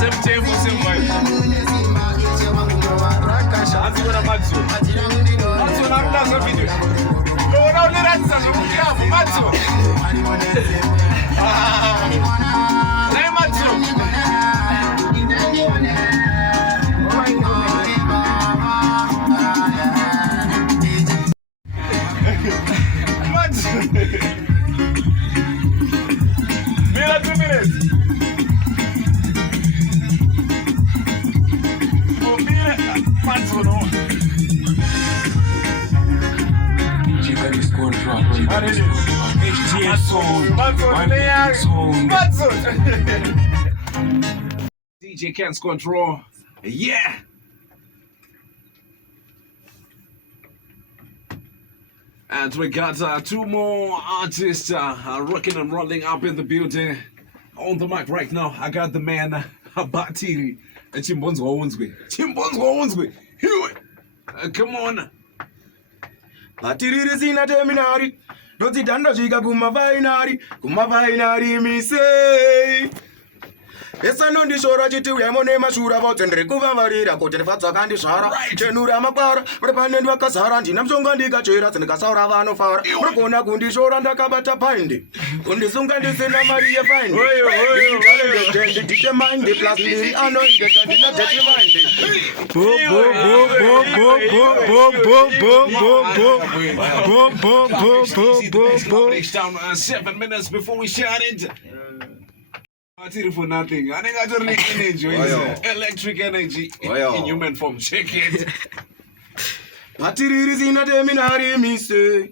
Same table, same vibe. DJ Kannez control. Yeah. And we got two more artists rocking and rolling up in the building. On the mic right now, I got the man Bhatiri. Come on. Bhatiri zina terminari. Noti danda jiga kumavainari mi say. Esa non di shora chiti uyamone mashura vote ndrikuva varira kuti ndifatsa kandi zvara chenura makwara prepane ndwakazara ndina mshonga ndikachera sindikasaura vanofara murikona kundishora ndakabata paindi kundisunga ndisina mari yepaindi ndite maindi plus ndiri anoindeka ndina deti maindi Down 7 minutes before we shut it. Bhatiri for nothing. I think I don't need energy. Electric energy in human form. Check it. Bhatiri zina terminari mi say.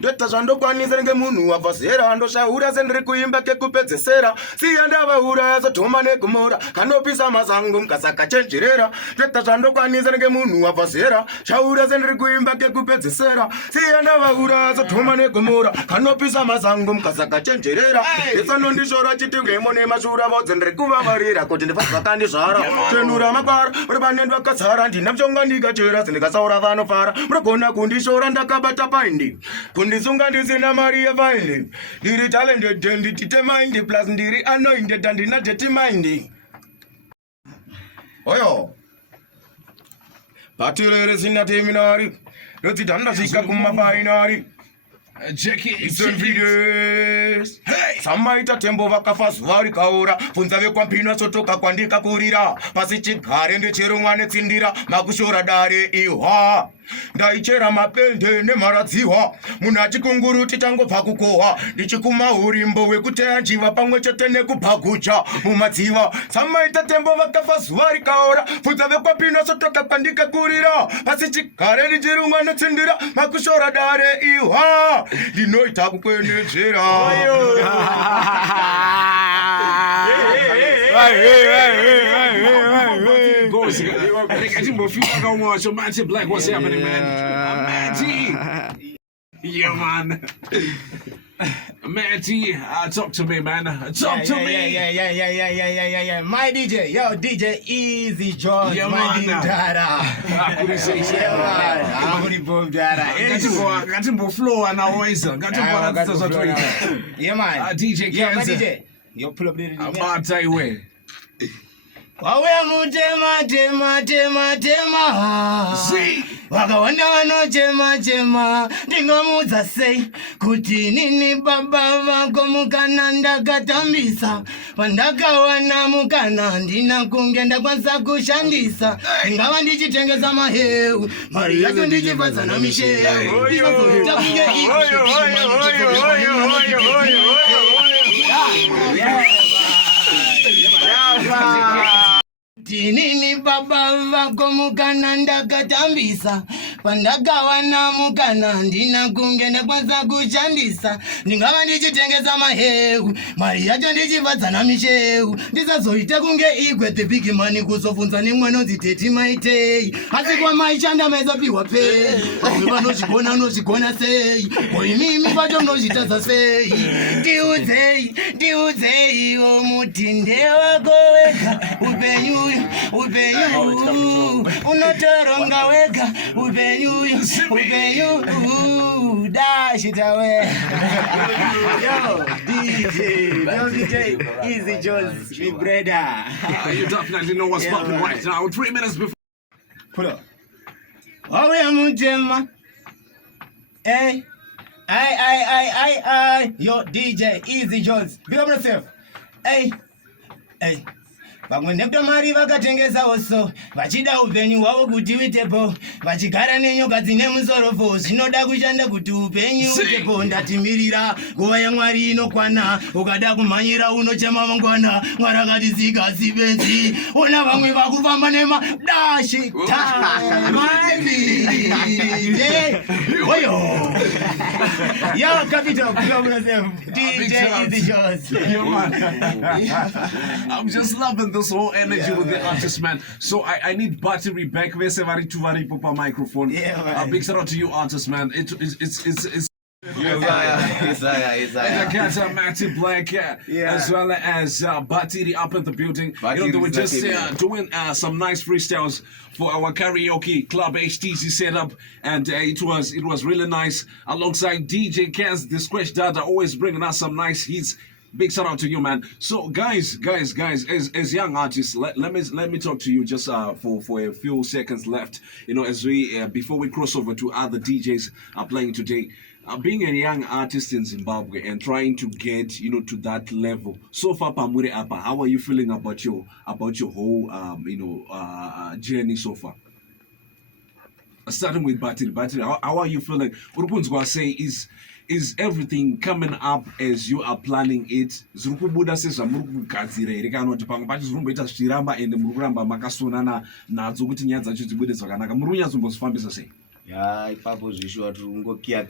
Ndota zvandokwanisa ngemunhu wabvazera ndoshaura sendiri kuimba kekupedzesera siya ndavaura yazotoma negumora kanopisa mazangu mukasakachenjerera ndota zvandokwanisa ngemunhu wabvazera shaura sendiri kuimba kekupedzesera siya ndavaura yazotoma negumora kanopisa mazangu mukasakachenjerera esanondishora chiti ngemo nemashura vodze ndiri kuvavarira kuti ndifadzwa kandizvara chenura makwara uri pane ndwakazara ndina mshonga ndikachera sindikasaura vanofara murigona kundishora ndakabata paindi ndisunga ndisina mari yefaindi ndiri talented nditite mind plus ndiri anointed andina deti mind oyo Bhatiri zina terminari noti danda zika kumafainari Jackie videos. Hey! Samaita tembo vakafa zuva rikaora funza vekwampina sotoka kwandika kurira pasi chigare ndichero mwane tsindira makushora dare ihwa ndaichera mapende nemaradziwa munhu achikunguruti changobva kukohwa ndichikuma urimbo wekuteya njiva pamwe chete nekubhagucha mumadziva samaita tembo vakafa zuva rikaora funza vekwampina sotoka kwandika kurira pasi chigare ndichero mwane tsindira makushora dare ihwa ndinoita kukwenedzera Matty Black, what's happening, man? Matty! Yeah, man. Matty, talk to me, man. Talk to me. Yeah. My DJ, yo, DJ Easy George, yeah, my dada. I couldn't say shit. I'm going to boom dada. Got him for flow and always. Got him for yeah, man. DJ Kannez. Yeah, my DJ. Yo, pull up the I'm about to tell you where. Wawe mutema See wakaona vanochema ndingamudza sei kuti nini baba vako mukana ndakatambisa pandakawana mukana ndina kunge ndakwanisa kushandisa ndingava ndichitengesa maheu mari yacho ndichipadzana misheu ndisazoita kunge tinini baba vako mukana ndakatambisa pandakawana mukana ndina kunge ndakwanisa kushandisa ndingava ndichitengesa maheu mari yacho ndichipadzana misheu ndisazoita kunge igwe the big money kuzofunza nemwana unzi teti maitei asi kwamaishanda maisapiwa pei vamwe vanozvigona sei oimimi pacho munozvitadza sei ndiudzei o mutinde wako wega upenyu unotoronga wega upenyu dash it away. Yo, DJ, easy Jones, me brother. You definitely know what's popping right now. 3 minutes before. Pull up. Oh, we are Mujema. Hey. I. Yo, DJ, easy Jones. Big up yourself. Hey. Vamwe neptomari vakatengesa oso vachida upenyu hwavo kuti uitepo vachigara nenyoka dzine musorofo zvinoda kushanda kuti upenyu uitepo ndatimirira nguva yamwari inokwana ukada kumhanyira unochema mangwana mwari akati zikasi benzi ona vamwe vakufamba nemadashi oyo yo capital DJ is the shows. I'm just loving this whole energy with the artist, man. So I need Bhatiri back. Where's every pupa microphone? Big shout out to you, artist, man. It's Matty Black, as well as Bhatiri up in the building. They were just doing some nice freestyles for our karaoke club HTC setup, and it was really nice. Alongside DJ Kannez, the Scratch Dada, always bringing us some nice hits. Big shout out to you, man. So, guys, as young artists, let me talk to you just for a few seconds left. As we before we cross over to other DJs playing today. Being a young artist in Zimbabwe and trying to get to that level. So far, Pamure Apa, how are you feeling about your whole journey so far? Starting with Bhatiri, how are you feeling? Urupunzwa say is everything coming up as you are planning it? Zurikubuda says amurukugadzira ere kana kuti pamwe pacho zvirumboita zvichiramba ende murikuramba makasonana nadzo kuti nyaya dzacho dzibude zvakanaka. Muri kunyatsombodzifambisa sei? Ya ipapo zvishuwa tiri kungokiya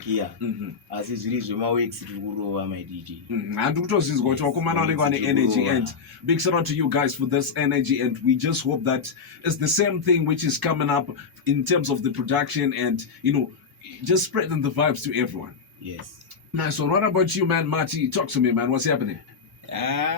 asi zviri zvemaweeks tiri kurova my DJ. Handiri kutozvinzwa kuti vakomana vanenge vane energy, and big shout out to you guys for this energy, and we just hope that it's the same thing which is coming up in terms of the production and just spreading the vibes to everyone. Yes. Nice. So what about you, man? Matty, talk to me, man. What's happening?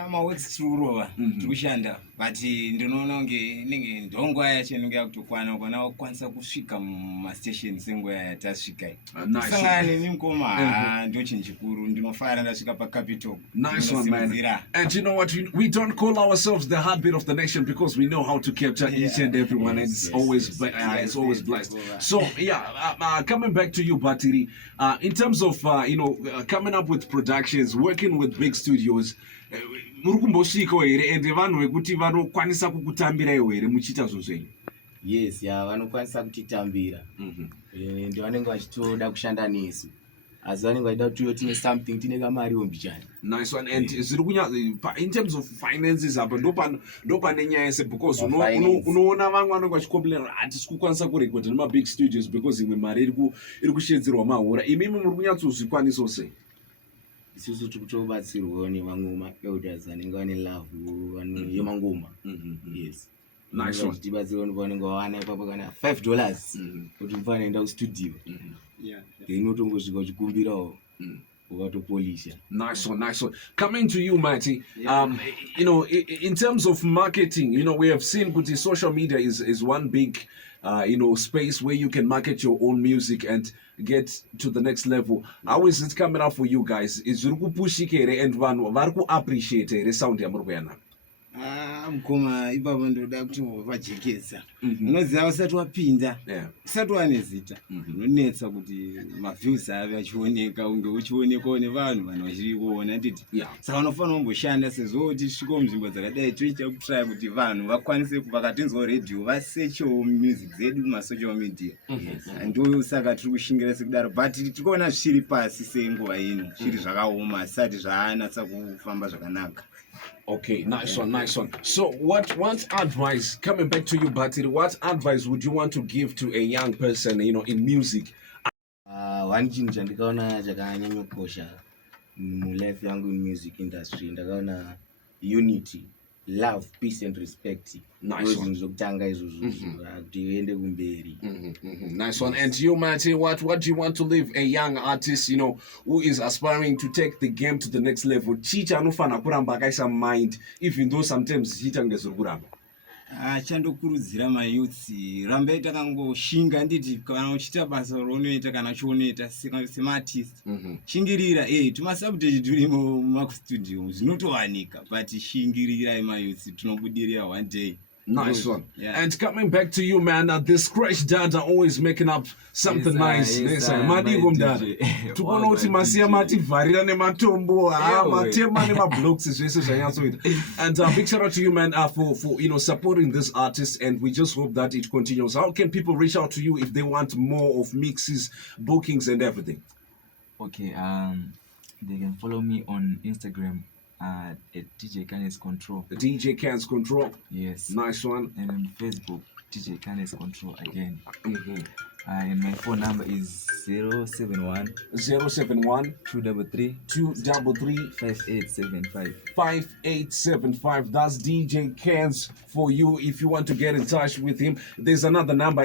Maweeks turova tikushanda but ndinoona kunge inenge ndongwa yacho inenge yakutokwana kwana kukwanisa kusvika mumastation senguva yatasvika kusangana nemikoma ndo chinhu chikuru ndinofara ndasvika pacapital. Nice one, man. And you know what, we don't call ourselves the heartbeat of the nation because we know how to capture each and everyone, and it's always blessed. So coming back to you, Bhatiri, in terms of coming up with productions, working with big studios, muri kumbosvikawo here ende vanhu vekuti vanokwanisa kukutambiraiwo here muchiita zvozvenyu? Yes, vanokwanisa kutitambira ende vanenge vachitoda kushanda nesu asi vanenge vachida kuti iwe tine something, tine kamariwo mbichani. Nice one. And zviri kunyanya in terms of finances apa ndo pane nyaya yese, because unoona vamwe vanenge vachicomplain hatisi kukwanisa kurekodha nemabig studios because imwe mari iri kushedzerwa mahora. Imimi muri kunyatsozvikwanisawo sei? Isusu tiri kutobatsirwawo nevamwe maelders vanenge vane love yemangoma. Yes. Nice one. Tibatsirwa vanenge vawana ipapo kana $5 kuti mufana enda kustudio inotongosvika uchikumbirawo ukatopolisha. Nice one. Coming to you, Matty. In terms of marketing, we have seen that social media is one big space where you can market your own music and get to the next level. How is it coming up for you guys? Is it pushikere and vanhu vari ku appreciate here sound yamuri kuyana? Mukoma ipapo ndoda kuti vajekesa. Unoziva usati wapinda, usati wane zita, unonetsa kuti maviews ave achioneka, unge uchionekawo nevanhu vachiri kuona nditi. Saka unofanira kumboshanda sezvo tisvika munzvimbo dzakadai toita kutry kuti vanhu vakwanise vakatinzwa radio vasechewo music dzedu kumasocial media. Ndo saka tiri kushingira sekudaro, but tiri kuona zviri pasi senguva ino, zviri zvakaoma asati zvaanatsa kufamba zvakanaka. Okay, nice one. So what advice, coming back to you, Bhatiri, what advice would you want to give to a young person, in music? One chinhu chandikaona chakanyanyokosha mulife yangu in music industry, ndakaona unity, love, peace and respect. Nice one. Zokutanga izvozvo kuti uende kumberi. Nice one. And you, Matty, what do you want to leave a young artist, who is aspiring to take the game to the next level? Chicha anofana kuramba akaisa mind, even though sometimes chicha ngezuri kuramba. Chandokurudzira mayutsi rambai takangoshinga nditi kana uchita basa raunoita kana chionoita semartist shingirira tumasubject turimo mumastudio zvinotowanika but shingirirai mayutsi tinobudirira one day. Nice one. Yeah. And coming back to you, man, this Crash Dad are always making up something nice. Madi Gumdad. To go out in Masia Mati Varira Nematombo, Matema Nema blocks is and big shout out to you, man, for supporting this artist, and we just hope that it continues. How can people reach out to you if they want more of mixes, bookings, and everything? Okay, they can follow me on Instagram at DJ Kannez Control. The DJ Kannez Control. Yes. Nice one. And on Facebook, DJ Kannez Control again. And my phone number is 071 233 5875. 5875. That's DJ Kannez for you if you want to get in touch with him. There's another number.